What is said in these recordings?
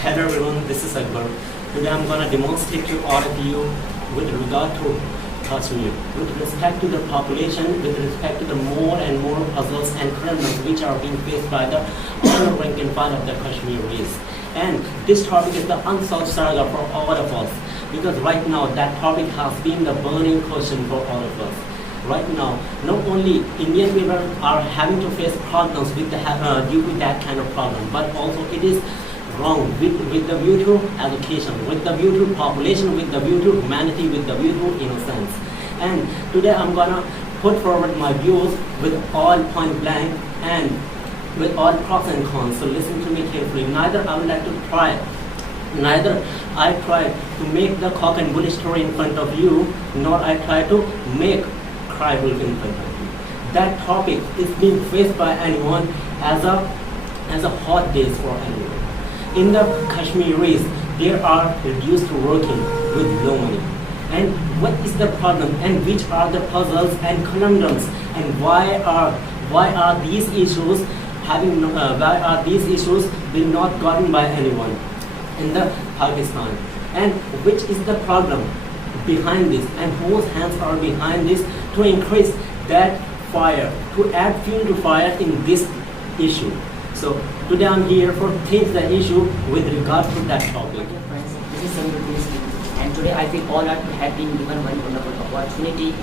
Hello everyone, this is Akbar. Today I'm going to demonstrate to all of you with regard to Kashmir, with respect to the population, with respect to the more and more puzzles and problems which are being faced by the honor rank and file of the Kashmiris. And this topic is the unsolved saga for all of us, because right now that topic has been the burning question for all of us. Right now, not only Indian people are having to face problems with due to that kind of problem, but also it is wrong with the view to education, with the view to population, with the view to humanity, with the view to innocence. And today I'm gonna put forward my views with all point blank and with all pros and cons. So listen to me carefully. Neither I try to make the cock and bull story in front of you, nor I try to make cry wolf in front of you. That topic is being faced by anyone as a hot days for anyone. In the Kashmiris, they are reduced to working with low money. And what is the problem? And which are the puzzles and conundrums? And why are these issues being not gotten by anyone in the Pakistan? And which is the problem behind this? And whose hands are behind this to increase that fire, to add fuel to fire in this issue? So today I'm here for change the issue with regard to that topic. Dear friends, this is Samir speaking, and today I feel honored to have been given one wonderful opportunity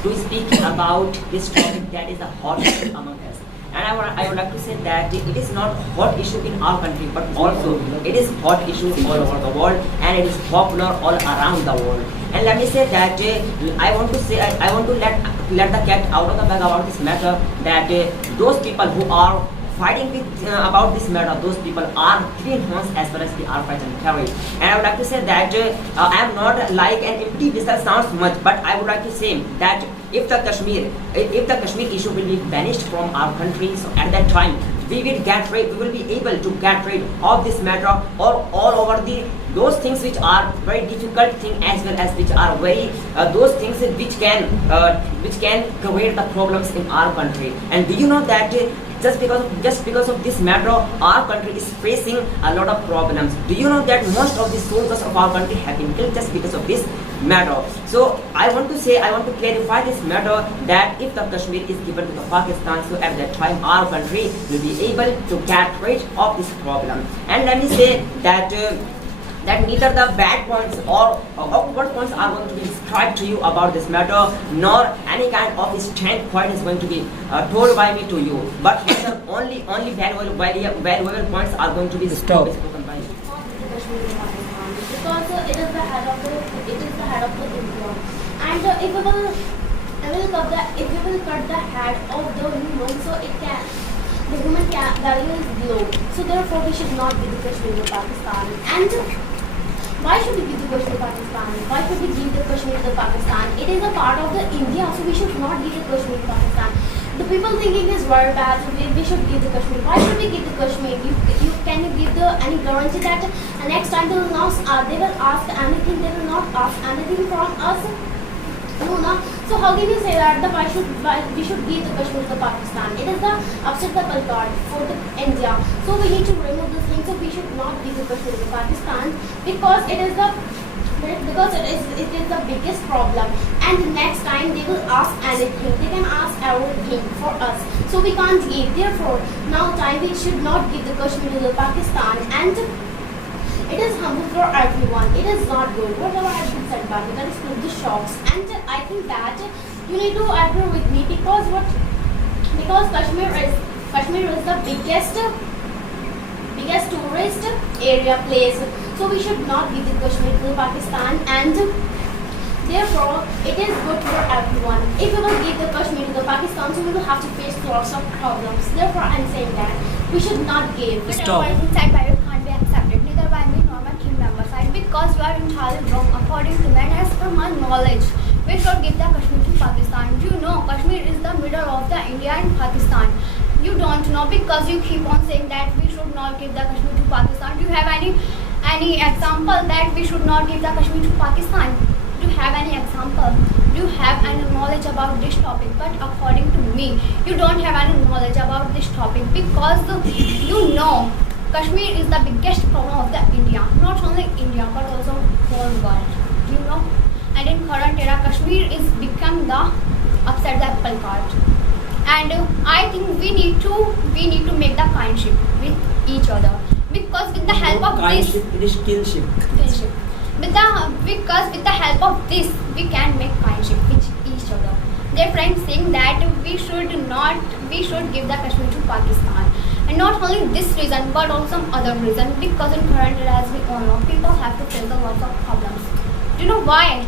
to speak about this topic that is a hot issue among us. And I would like to say that it is not a hot issue in our country, but also it is hot issue all over the world, and it is popular all around the world. And let me say that I want to let the cat out of the bag about this matter. That those people who are fighting about this matter, those people are green horns as far as they are fight and carry. And I would like to say that I am not like an empty vessel sounds much, but I would like to say that if the Kashmir issue will be banished from our country, so at that time we will be able to get rid of this matter or all over those things which are very difficult thing, as well as which are very those things which can create the problems in our country. And do you know that just because of this matter, our country is facing a lot of problems? Do you know that most of the soldiers of our country have been killed just because of this matter? So I want to clarify this matter, that if the Kashmir is given to the Pakistan, so at that time our country will be able to get rid of this problem. And let me say that that neither the bad points or awkward points are going to be described to you about this matter, nor any kind of standpoint is going to be told by me to you, but only valuable points are going to be spoken by you. Because it is the head of the India, and if we will cut the head of the human, so the human value is low. So therefore we should not give the Kashmir to Pakistan. And why should we give the Kashmir to Pakistan? Why should we give the Kashmir to Pakistan? It is a part of the India, so we should not give the Kashmir to Pakistan. The people thinking is very bad, so we should give the Kashmir. Why should we give the Kashmir? Can you give any guarantee that next time they will ask anything? They will not ask anything from us. No. So how can you say that we should give the Kashmir to Pakistan? It is the upset the apple cart for the India. So we need to remove this thing. So we should not give the Kashmir to Pakistan, because it is the biggest problem. And next time they will ask anything. They can ask everything for us. So we can't give. Therefore, now time we should not give the Kashmir to the Pakistan. And it is harmful for everyone. It is not good. Whatever has been said by me, that is through the shocks. And I think that you need to agree with me, because Kashmir is the biggest tourist area place. So we should not give the Kashmir to Pakistan, and therefore it is good for everyone. If we will give the Kashmir to the Pakistan, so we will have to face lots of problems. Therefore I am saying that we should not give. Stop. Inside by can't be accepted, neither by me nor my team member side, because you are entirely wrong according to me. And as per my knowledge, we should give the Kashmir to Pakistan. You know, Kashmir is the middle of the India and Pakistan. You don't know, because you keep on saying that we should not give the Kashmir to Pakistan. Do you have any example that we should not give the Kashmir to Pakistan? Do you have any example? Do you have any knowledge about this topic? But according to me, you don't have any knowledge about this topic, because you know Kashmir is the biggest problem of the current era, Kashmir is become the upset the apple cart. And I think we need to make the kindship with each other, because with the help of this Kindship, it is kinship. kinship, because with the help of this we can make kindship with each other. Their friends saying that we should give the Kashmir to Pakistan, and not only this reason but also some other reason, because in current era, as we all know, people have to face a lot of problems. Do you know why?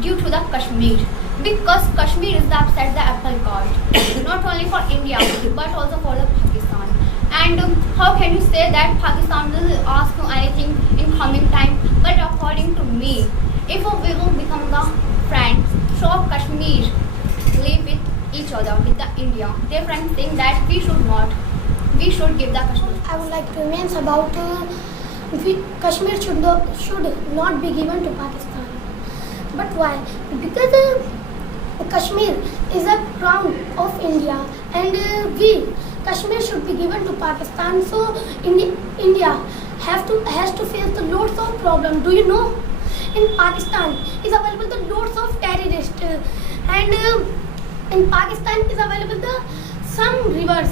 Due to the Kashmir, because Kashmir is the upset the apple cart, not only for India but also for the Pakistan. And how can you say that Pakistan will ask you anything in coming time? But according to me, if we will become the friends, so Kashmir live with each other with the India. Their friends saying that we should give the Kashmir. I would like to remain about Kashmir should not be given to Pakistan. But why? Because Kashmir is a crown of India, and Kashmir should be given to Pakistan. So India has to face the loads of problems. Do you know? In Pakistan is available the loads of terrorists, and in Pakistan is available the some rivers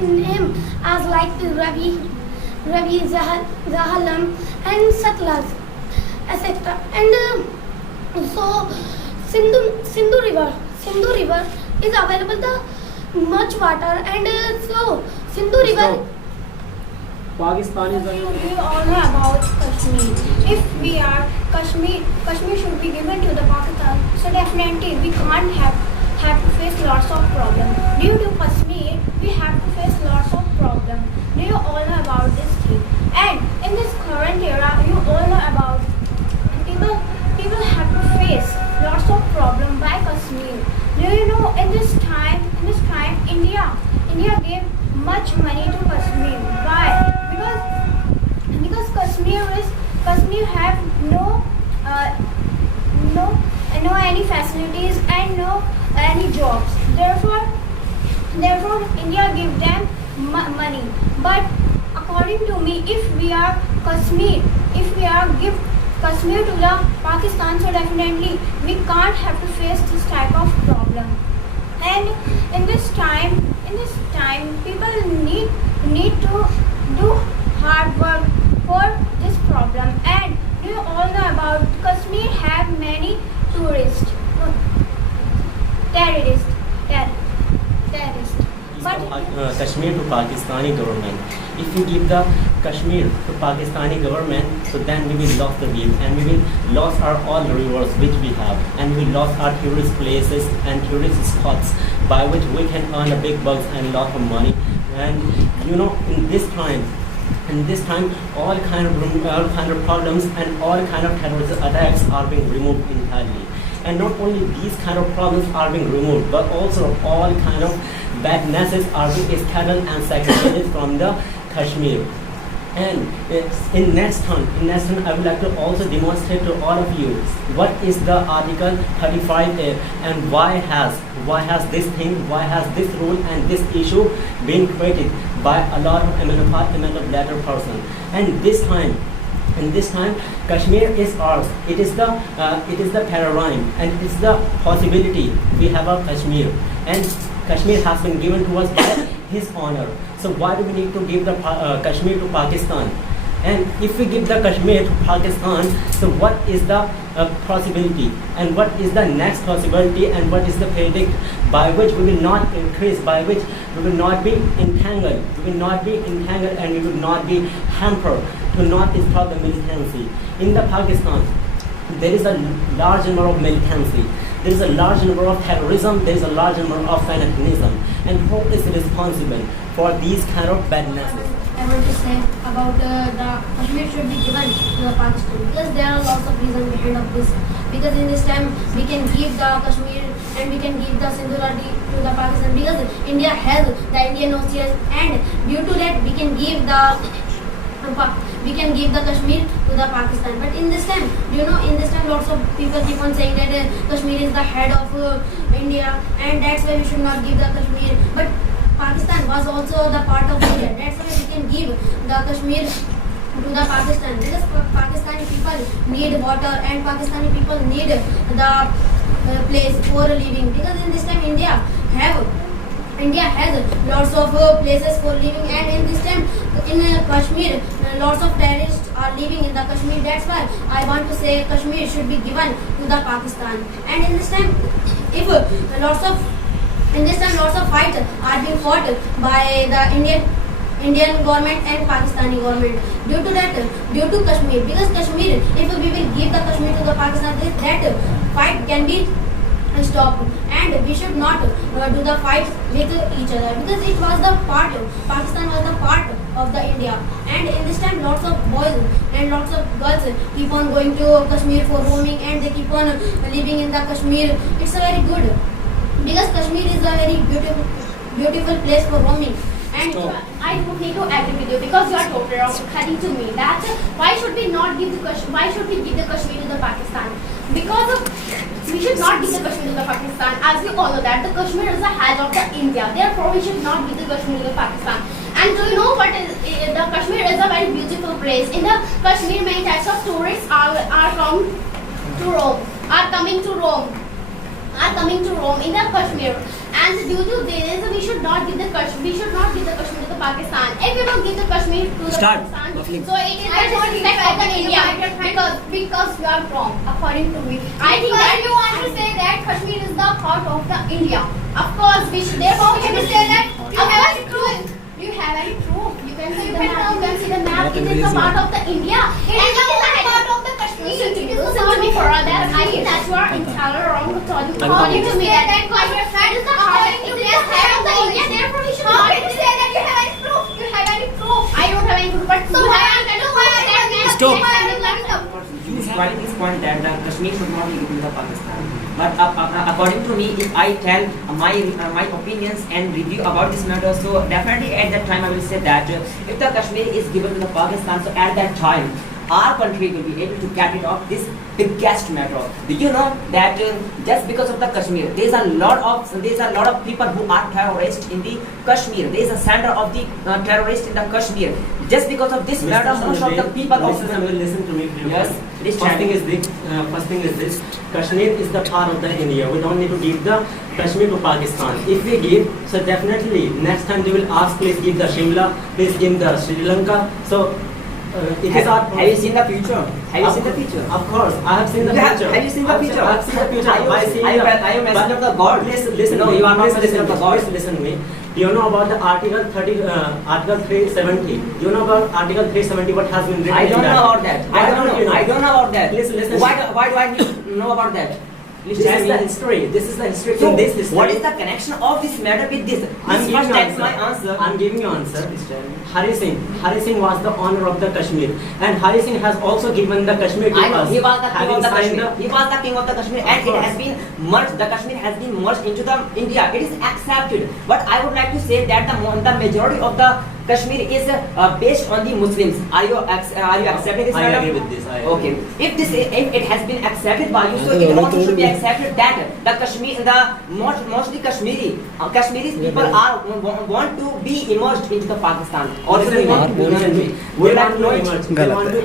in name as like the Ravi, Zahalam and Satluj, etc. And so Sindhu river is available the much water, and so Sindhu river. Pakistan is We all know about Kashmir. If we are Kashmir should be given to the Pakistan. So definitely we can't have to face lots of problems. Due to Kashmir, we have to face lots of problems. Do you all know about this thing? And in this current era, you all know about people have to face lots of problems by Kashmir. Do you know in this time India gave much money to Kashmir. Why? Because Kashmir have no any facilities and no any jobs. Therefore India give them money. But according to me, if we give Kashmir to the Pakistan, so definitely we can't have to face this type of problem. And in this time people need to do hard work for this problem. And do you all know about Kashmir have many terrorists. But Kashmir to Pakistani government. If we give the Kashmir to Pakistani government, so then we will lose the view, and we will lose our all the rivers which we have, and we will lose our tourist places and tourist spots by which we can earn a big bucks and lot of money. And you know, in this time, all kind of problems and all kind of terrorist attacks are being removed entirely. And not only these kind of problems are being removed, but also all kind of badnesses are being scattered and segregated from the Kashmir. And in next time, I would like to also demonstrate to all of you what is the Article 35A and why has this rule and this issue been created by a lot of emancipated person. And in this time, Kashmir is ours. It is the paradigm, and it is the possibility we have of Kashmir. And Kashmir has been given to us by His honor. So why do we need to give the Kashmir to Pakistan? And if we give the Kashmir to Pakistan, so what is the possibility, and what is the next possibility, and what is the predict by which we will not increase, by which we will not be entangled, and we will not be hampered to not stop the militancy. In the Pakistan, there is a large number of militancy, there is a large number of terrorism, there is a large number of fanaticism, and who is responsible for these kind of badnesses? I want to say about the Kashmir should be given to the Pakistan, because there are lots of reasons behind of this. Because in this time we can give the Kashmir and we can give the Sindhu to the Pakistan, because India has the Indian Ocean, and due to that we can give the Kashmir to the Pakistan. But in this time, lots of people keep on saying that Kashmir is the head of India, and that's why we should not give the Kashmir. But Pakistan was also the part of India. That's why we can give the Kashmir to the Pakistan, because Pakistani people need water and Pakistani people need the place for living, because in this time India has lots of places for living, and in this time in Kashmir lots of terrorists are living in the Kashmir. That's why I want to say Kashmir should be given to the Pakistan. And in this time, if lots of fights are being fought by the Indian government and Pakistani government due to Kashmir, because Kashmir, if we will give the Kashmir to the Pakistan, that fight can be stopped, and we should not do the fight with each other, because it was the part, Pakistan was the part of the India, and in this time lots of boys and lots of girls keep on going to Kashmir for roaming, and they keep on living in the Kashmir. It's a very good, because Kashmir is a very beautiful place for roaming. And I don't need to agree with you, because you are totally wrong according to me that why should we give the Kashmir to the Pakistan? Because we should not give the Kashmir to the Pakistan, as we all know that the Kashmir is the head of the India. Therefore, we should not give the Kashmir to the Pakistan. And do you know what is the Kashmir is a very beautiful place. In the Kashmir, many types of tourists are coming to Rome in the Kashmir. And due to this, we should not give the Kashmir to the Pakistan. If we will give the Kashmir to the Pakistan, so it is a disrespect of the India, because you are wrong according to me. I think that you want to say that Kashmir is the part of the India. Of course, we should. Therefore, we should say that. You have any proof? You have any proof? You can see the map. You can see the map. It is a part of the India. It is a part of the Kashmir. Listen to me for that. I think that you are entirely wrong according to me. That Kashmir is the head of the India. Therefore, we should not say that you have any proof. You have any proof? I don't have any proof, but you have. Stop. You is valid this point that the Kashmir should not be given to the Pakistan. But according to me, if I tell my opinions and review about this matter, so definitely at that time I will say that if the Kashmir is given to the Pakistan, so at that time our country will be able to get rid of this biggest matter. Do you know that just because of the Kashmir, there is a lot of people who are terrorists in the Kashmir. There is a center of the terrorists in the Kashmir. Just because of this matter, most of the people listen to me. Yes. First thing is this. Kashmir is the part of the India. We don't need to give the Kashmir to Pakistan. If we give, so definitely next time they will ask, please give the Shimla, please give the Sri Lanka. So it is our. Have you seen the future? Have you seen the future? Of course, I have seen the future. Have you seen the future? I have seen the future. Are you messenger of the God? Listen. No, you are not messenger of the God. Please listen to me. Do you know about the Article 370? Do you know about Article 370? What has been written? I don't know about that. I don't know about that. Listen. Why do I need to know about that? This is the history. This is the history. So, in this history, what is the connection of this matter with this? I'm giving you answer. My answer. I'm giving you answer. Hari Singh was the owner of the Kashmir, and Hari Singh has also given the Kashmir to I know us. he was the king of the Having Kashmir. He was the king of the Kashmir, and it has been merged. The Kashmir has been merged into the India. It is accepted. But I would like to say that the majority of the Kashmir is based on the Muslims. Are you accepting this? I matter? agree with this. Okay. If it has been accepted by you, so it also should be accepted that the Kashmir, mostly Kashmiris people want to be immersed into the Pakistan. Or They want to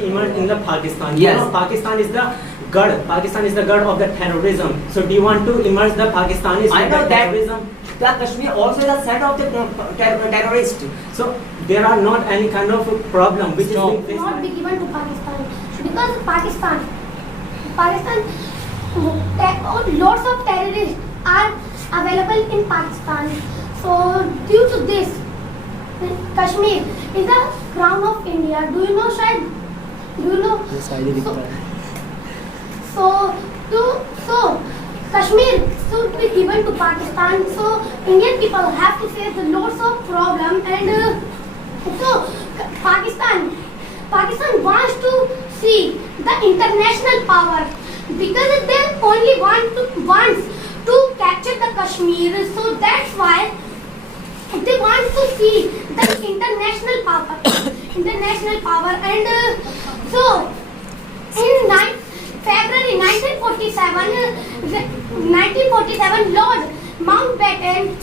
emerge in the Pakistan. Yes. You know, Pakistan is the god. Pakistan is the god of the terrorism. So do you want to immerse the Pakistanis I in know the that. terrorism? The Kashmir also is the center of the terrorist. So there are not any kind of problem which is being faced Not by- be given to Pakistan, because Pakistan, lots of terrorists are available in Pakistan. So due to this, Kashmir is the crown of India. Do you know, Shahid? Do you know? So Kashmir should be given to Pakistan. So Indian people have to face the lots of problem, and so Pakistan wants to see the international power, because they only wants to capture the Kashmir. So that's why they want to see the international power, and so in February 1947, Lord Mountbatten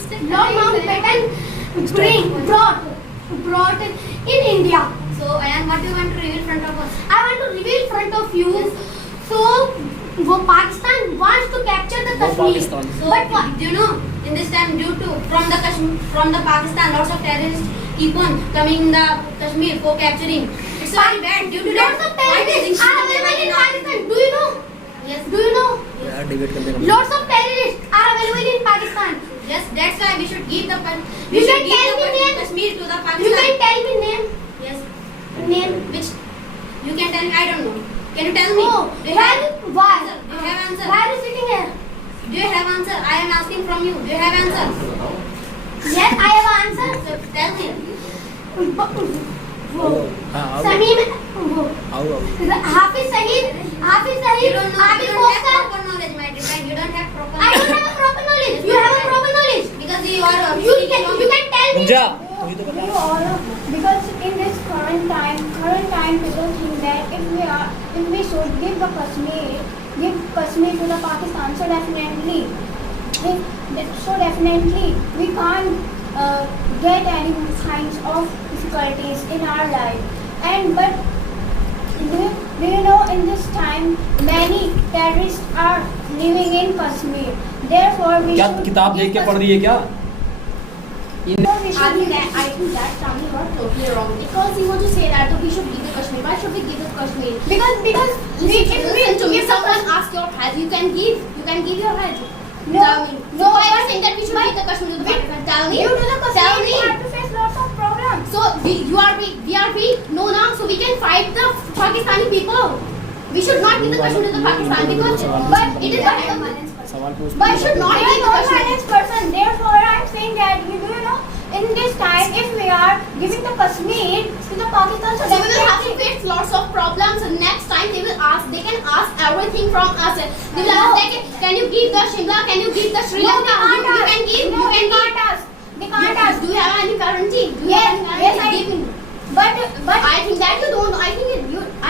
brought in India. So, Ayan, what do you want to reveal in front of us? I want to reveal in front of you. So, Pakistan wants to capture the Kashmir. So, do you know, in this time, due to from the Pakistan, lots of terrorists keep on coming in the Kashmir for capturing. It's very bad. Due to Lots of terrorists are available in Pakistan. Do you know? Yes. Do you know? Lots of terrorists are available in Pakistan. Yes, that's why we should give the You can tell me name. Kashmir to the Pakistan. You can tell me name. Yes. Name. Which you can tell me. I don't know. Can you tell me? Oh, Do you have why? answer? Do you have answer? Why are you sitting here? Do you have answer? I am asking from you. Do you have answer? Yes, I have an answer. So tell me. Sameem, Hafiz Saeed, You don't know. Abid You don't have Mokhtar. proper knowledge, my dear friend. You don't have proper. I don't have a proper knowledge. You have a proper knowledge. Because you are. You can tell me. You all, because in this current time people think that if we should give Kashmir to the Pakistan, so definitely we can't get any kinds of difficulties in our life. But do you know, in this time many terrorists are living in Kashmir. Therefore we क्या should किताब देख के give पढ़ रही है क्या? Therefore, we should I think that Sami, you are totally wrong. Because you want to say that we should give the Kashmir. Why should we give the Kashmir? because Listen to me. If someone asks your help, you can give your help. No, Tell me. no, So I was saying that we should give the Kashmir to the Pakistan. Tell me. due to the Tell Kashmir, me. we have to face lots of problems. So we are weak. No, so we can fight the Pakistani people. We should not give the Kashmir to the Pakistan because, but it is the But should not we are give the Kashmir. non-violence person. Therefore, I am saying that you know, in this time, if we are giving the Kashmir to the Pakistan, so So we will have to definitely face lots of problems. And next time they can ask everything from us. They will ask, like, can you give the Shimla? Can you give the Sri No, Lanka? they can't You ask. can give. No, You they can can't give. ask. They can't ask. Do you have any guarantee? Do you have any Yes, guarantee? I Give me. But I think that you don't.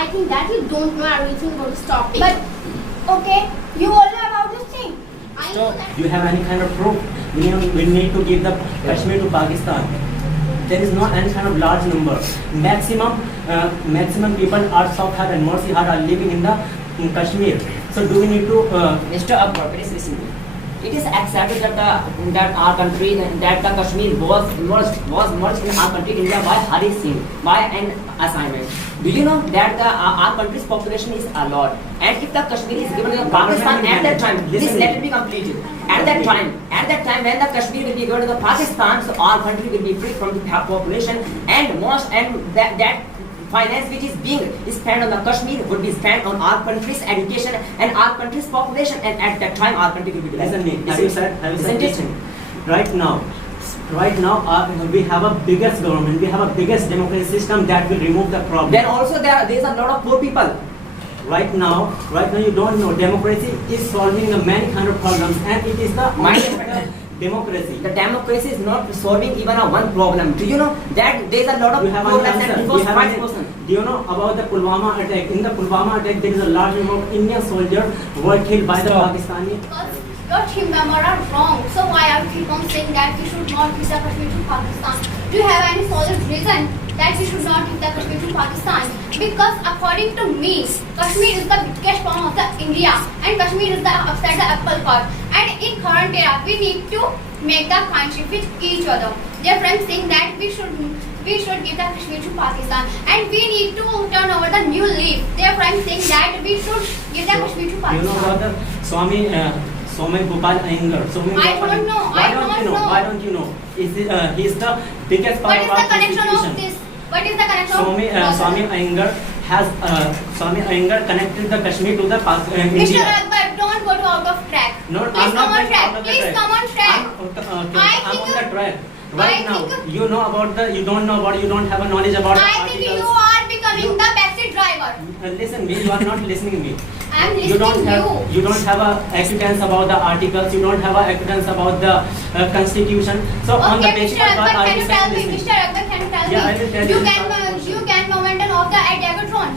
I think that you don't know everything about this topic. but okay, you all know about this thing. I know that. Do you have any kind of proof? We need to give the Kashmir to Pakistan. There is not any kind of large number. Maximum people are South Har and Mercy Har are living in Kashmir. So do we need to? Mr. Akbar, please listen to me. It is accepted that our country, that the Kashmir was merged in our country India by Hari Singh by an assignment. Do you know that our country's population is a lot, and if the Kashmir is given to Pakistan at that time, this let it be completed. At that time when the Kashmir will be given to the Pakistan, so our country will be free from the population, and that finance which is being spent on the Kashmir would be spent on our country's education and our country's population, and at that time our country will be developed. Listen me. Have you said Isn't it? listen. Right now, we have a biggest government. We have a biggest democratic system that will remove the problem. Then also there is a lot of poor people. Right now, you don't know. Democracy is solving the many kind of problems, and it is the democracy. The democracy is not solving even a one problem. Do you know that there is a lot of You have an poorness answer. and You first have five an- person. Do you know about the Pulwama attack? In the Pulwama attack, there is a large number of Indian soldiers who were killed by the Stop. Pakistani. Because your team members are wrong. So why are you keep on saying that we should not give the Kashmir to Pakistan? Do you have any solid reason that we should not give the Kashmir to Pakistan? Because according to me, Kashmir is the biggest form of the India, and Kashmir is the upside the apple cart. And in current era, we need to make the friendship with each other. Dear friends, saying that we should give the Kashmir to Pakistan, and we need to turn over the new leaf. Dear friends, saying that we should give the Kashmir to You know Pakistan. about the Swami Gopal Iyengar. I don't know. Why I don't don't you know? know. Why don't you know? He is the biggest part What is of the our connection of constitution. this? What is the connection Swami of Swami Iyengar has Swami Iyengar connected the Kashmir to the Mr. India. Akbar, don't go to out of track. No, Please I'm not come on going track. out of the Please track. come on track. I'm I on think the you- track. I Right now, think- you know about the, you don't know about, you don't have a knowledge about the I think articles. you are becoming You- the backseat driver. Listen me, you are not listening to me. I am You don't listening have, you. you don't have a acquaintance about the articles, you don't have a acquaintance about the constitution. So on the Okay, basis Mr. of what Akbar, are can you you tell saying me? this? Mr. Akbar, can you tell Yeah, me? I will tell you. You can momentum of the Agatron.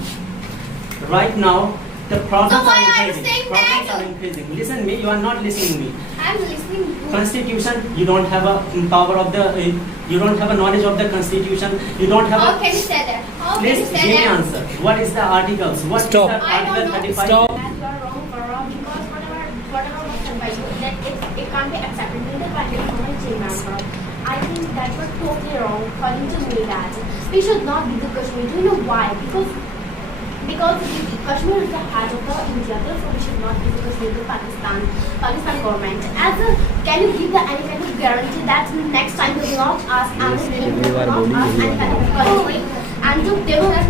Right now, the problems So why are are you increasing. saying Problems that? are increasing. Listen me, you are not listening to me. I am listening to you. Constitution, you don't have a power of the, you don't have a knowledge of the constitution, you don't have How a, can you say that? How Please can you say give me that? answer. What is the articles? What is Stop. the I don't article know. 35? Stop. And you are wrong, Gaurav, because whatever was said by you, that it can't be accepted neither by any human team member. I think that was totally wrong, according to me, that we should not give the Kashmir. Do you know why? Because Kashmir is the heart of the India, therefore we should not give the Kashmir to Pakistan government. Can you give any kind of guarantee that next time they will not ask anything, they will not ask any kind of country, and they will have.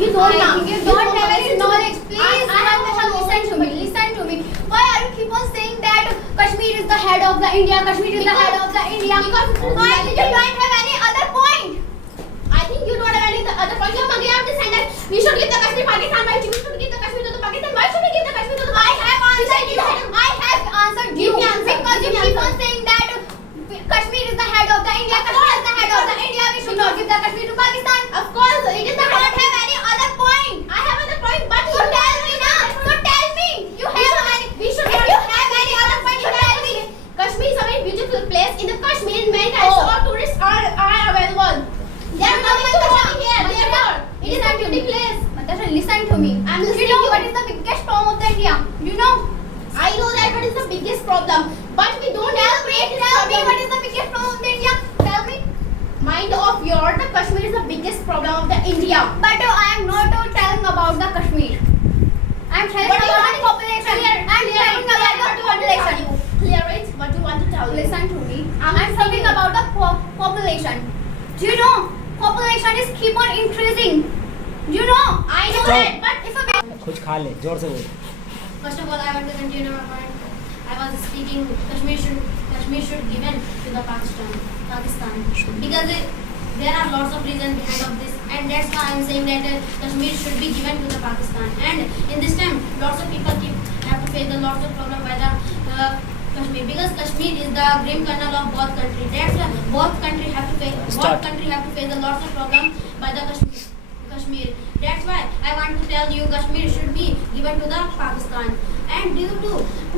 You don't know. You don't have any listen to me. knowledge. Please, I have no listen to me. Listen to me. Why are you keep on saying that Kashmir is the head of the India? Kashmir is the head of the India. Why you don't have any other point? I think you don't have any other point. You're again have to send that we should give the Kashmir Pakistan. Why should we give the Kashmir to the Pakistan? Why should we give the Kashmir to the Pakistan? I have answered you. Give me answer. Because you Give me keep answer. on saying that Kashmir is the head of the India. Kashmir is the head of the India. We should not give the Kashmir to Pakistan. Of course, it is You the don't have any other point. I have other point, but So tell me now. So tell me. You have any? we should If not you have any other point, you tell me. Kashmir is a very beautiful place. In the Kashmir, many types Oh. of tourists are available. They are coming to shopping here. Therefore, it is a beautiful place. Natasha, listen to me. I'm You listening know to you. what is the biggest problem of the India? You know? I know that what is the biggest problem, but we don't have Tell me what is the biggest problem of the India? Tell me. mind of your. The Kashmir is the biggest problem of the India. But I am not telling about the Kashmir. I am telling What do you about want? the population. I am telling about the population. Clear it. What do you want to tell me? Listen to me. I'm I am talking listening. about the population. Do you know population is keep on increasing? Do you know? I know Stop. that, but if a कुछ खा ले जोर से बोल. First of all, I want to continue my point. I was speaking Kashmir should given to the Pakistan because there are lots of reasons behind of this, and that's why I am saying that Kashmir should be given to the Pakistan. And in this time, lots of people have to face the lots of problem by the Kashmir, because Kashmir is the grim kernel of both countries. That's why both country have to face the lots of problem by the Kashmir. That's why I want to tell you Kashmir should be given to the Pakistan. And due to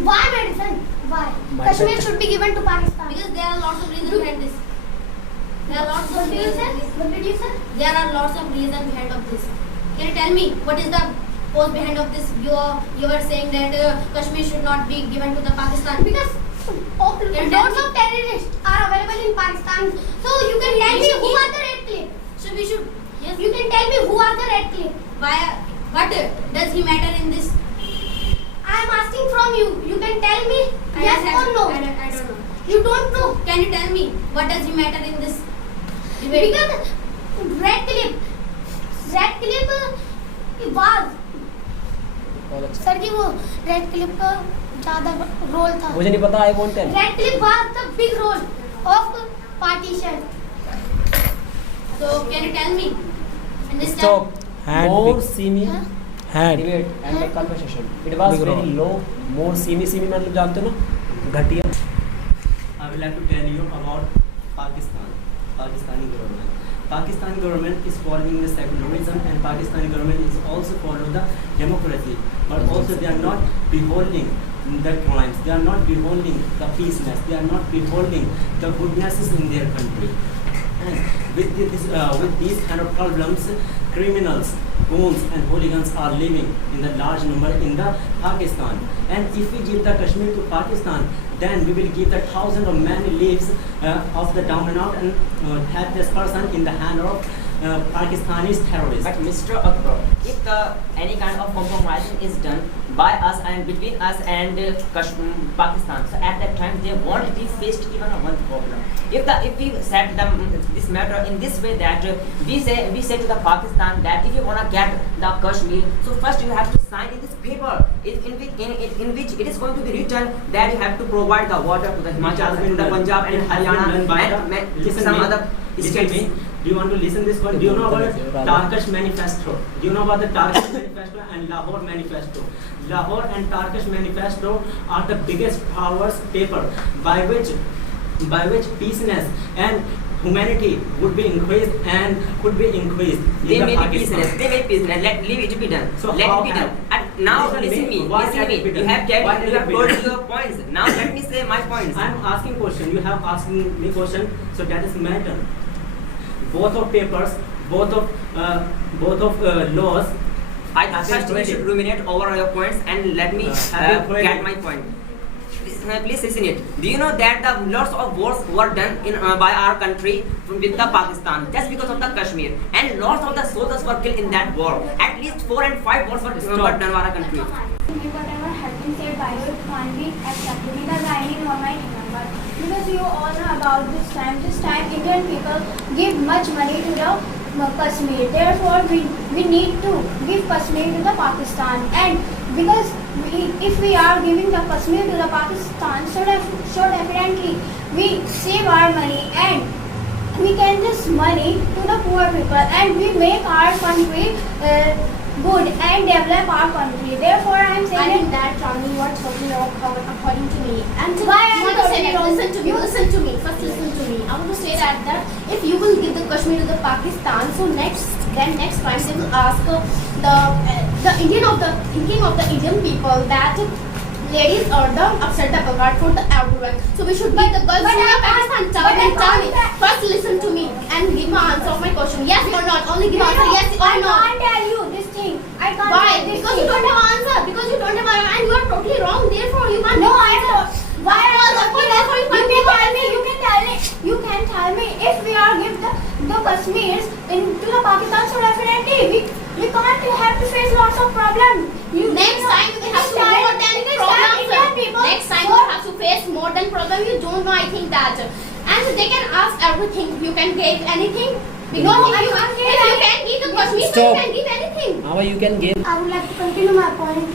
Why medicine? Why? Medicine. Kashmir should be given to Pakistan. because there are lots of reasons behind this. There are lots What of did you say? reasons. What did you say? There are lots of reasons behind of this. Can you tell me what is the cause behind of this? You are saying that Kashmir should not be given to the Pakistan Because Can you lots tell of terrorists are available in Pakistan. So you can tell me who are the red clip. So we should. Yes. You can tell me who are the red clip. Why? What does he matter in this? I am asking from you. You can tell me yes I or no. don't know. You don't know. Can you tell me what does he matter in this debate? Because red clip was बहुत अच्छा. Sir जी वो red clip का ज्यादा role था. मुझे नहीं पता. I won't tell. Red clip was the big role of partition. So can you tell me in this Stop. Hand More big. semi Hand. debate and the conversation. It was Big very roll. low. More semi मतलब जानते हो ना? घटिया. I would like to tell you about Pakistani government. Pakistani government is following the secularism, and Pakistani government is also following the democracy. But also they are not beholding the crimes. They are not beholding the peaceness. They are not beholding the goodnesses in their country. And with these kind of problems, criminals, goons and hooligans are living in the large number in the Pakistan. And if we give the Kashmir to Pakistan, then we will give the thousands of many lives of the down and out and helpless person in the hand of Pakistanis terrorists. But Mr. Akbar, if any kind of compromising is done by us and between us and Pakistan, so at that time they won't be faced even one problem. If we set this matter in this way that we say to the Pakistan that if you wanna get the Kashmir, so first you have to sign in this paper in which it is going to be written that you have to provide the water to the Himachal, to the Punjab and Haryana and some other states. Do you want to listen this one? Do you know about Tarkash Manifesto? Do you know about the Tarkash Manifesto and Lahore Manifesto? Lahore and Tarkash Manifesto are the biggest powers paper by which peaceness and humanity would be increased and could be increased They in may the be peaceless. Pakistan. They may be peaceless. Leave it to be done. So let how it be done. have- And now Listen me. listen Why me. can it be You done? have Why can you it have be told done? your points. Now let me say my points. I am asking question. You have asked me question. So that is my turn. Both of papers both of laws. First, you should ruminate over your points and let me get my point. Please listen it. Do you know that the lots of wars were done in by our country with the Pakistan just because of the Kashmir, and lots of the soldiers were killed in that war. At least 4 and 5 wars were done by our country. Whatever has been said by you can't be accepted neither by any nor by any member. Because you all know about this time Indian people give much money to the Kashmir. Therefore, we need to give Kashmir to the Pakistan. And because if we are giving the Kashmir to the Pakistan, so definitely we save our money and we can this money to the poor people and we make our country good and develop our country. Therefore, I am I saying think that Rani, you are totally wrong according to me. And Why I am want I to say totally that, wrong? listen to me. First listen to me. I want to say that if you will give the Kashmir to the Pakistan, so next time they will ask the Indian of the Indian people that ladies are the acceptable right for the everyone. So we should give the girls to the Pakistan. Tell me. First listen to me and give my answer of my question. Yes or not? Only give answer yes or no. I can't tell you this thing. I can't Why? tell this Because thing. you don't have answer. Because you don't have answer and you are totally wrong. Therefore, you can't No give answer. Why Well, are therefore you can't you give can tell me. You can tell me if we are give the Kashmirs to the Pakistan. So definitely we can't have to face lots of problems. Next time you have to more than problems. Next time you have to face more than problem. You don't know. I think that, and they can ask everything. You can give anything. Because No, if I you can't give if you anything. can give the Kashmir, so Stop. you can give anything. Now you can give. I would like to continue my point.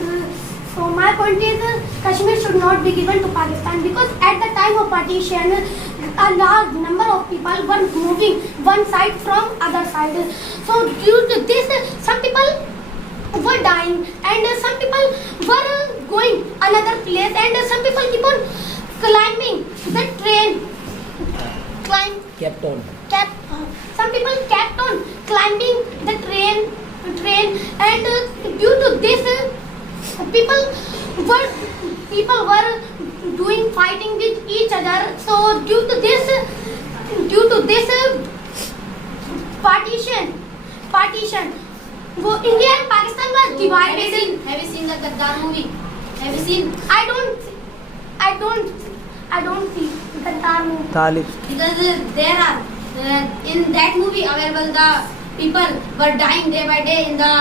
So my point is Kashmir should not be given to Pakistan because at the time of partition, a large number of people were moving one side from other side. So due to this, some people were dying and some people were going another place and some people keep on climbing the train. Kept on. Some people kept on climbing the train and due to this people were doing fighting with each other. So due to this partition वो India and Pakistan was divided. Have you seen the Gaddar movie? Have you seen? I don't see Gaddar movie. Talib. Because there are in that movie available the people were dying day by day in the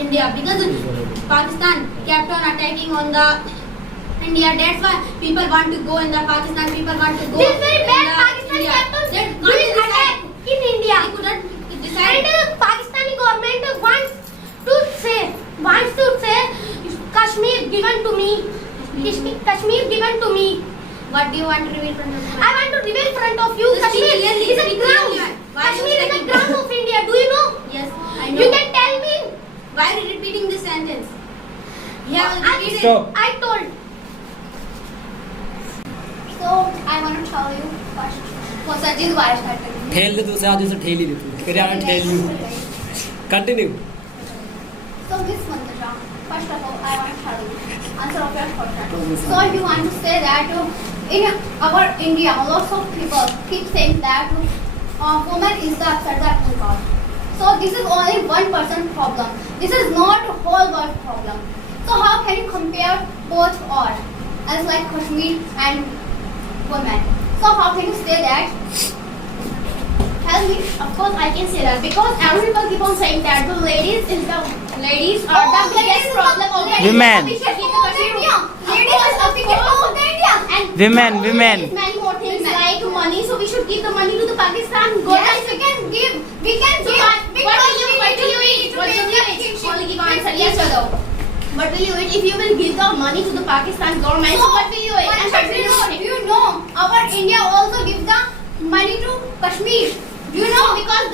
India because Pakistan kept on attacking on the India. That's why people want to go in the Pakistan. People want to go. This very bad in the Pakistan India. kept on They doing can't attack in India. They couldn't decide. And Pakistani government wants to say Kashmir given to me. Kashmir given to me. What do you want to reveal from the I want to reveal in front of you. Just Kashmir speak clearly, is a speak crown. clearly. Why are you Kashmir is a speaking? crown of India. Do you know? Yes, I know. You can tell me. Why are you repeating this sentence? You have repeated. Stop. I told. So I want to tell you first. For Sajid, why I started. ठेल ले दूसरे आदमी से ठेल ही दे तू फिर यहाँ ठेल लूँ continue So Miss Mantaja, first of all, I want to tell you answer of your question. So you want to say that in our India, lots of people keep saying that woman is the acceptable God. So this is only 1% problem. This is not a whole world problem. So how can you compare both or as like Kashmir and women? So how can you say that? Tell me. Of course, I can say that because every people keep on saying that the ladies are the biggest problem of the Women. We should keep the Kashmir. Ladies is the biggest problem of the India. And Women. there is many more things like money. So we should give the money to the Pakistan. Yes, we can give. We can So give. what will you eat? What will you eat? Only give answer yes or no. What will you eat if you will give the money to the Pakistan government? So what will you eat? But Answer you yes or know, no. you know, our India also gives the money to Kashmir. You know, because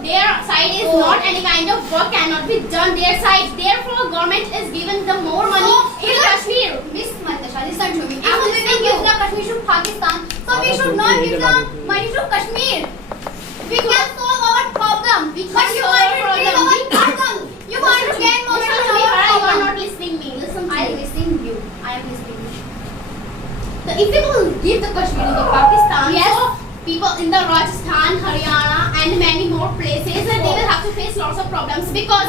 their side is not any kind of work cannot be done their side. Therefore, government is given the more money So, in Kashmir. Miss Mantasha, listen to me. If I'm we listening will give you. the Kashmir to Pakistan, so we should not give the money to Kashmir. We can solve our problem. We But can you solve want our to kill problem. our problem. You want to gain more Listen from to me, our Farah, you are problem. not listening me. Listen to I am me. listening you. I am listening you. So if we will give the Kashmir to the Pakistan, Yes. so people in the Rajasthan, Haryana and many more places, they will have to face lots of problems because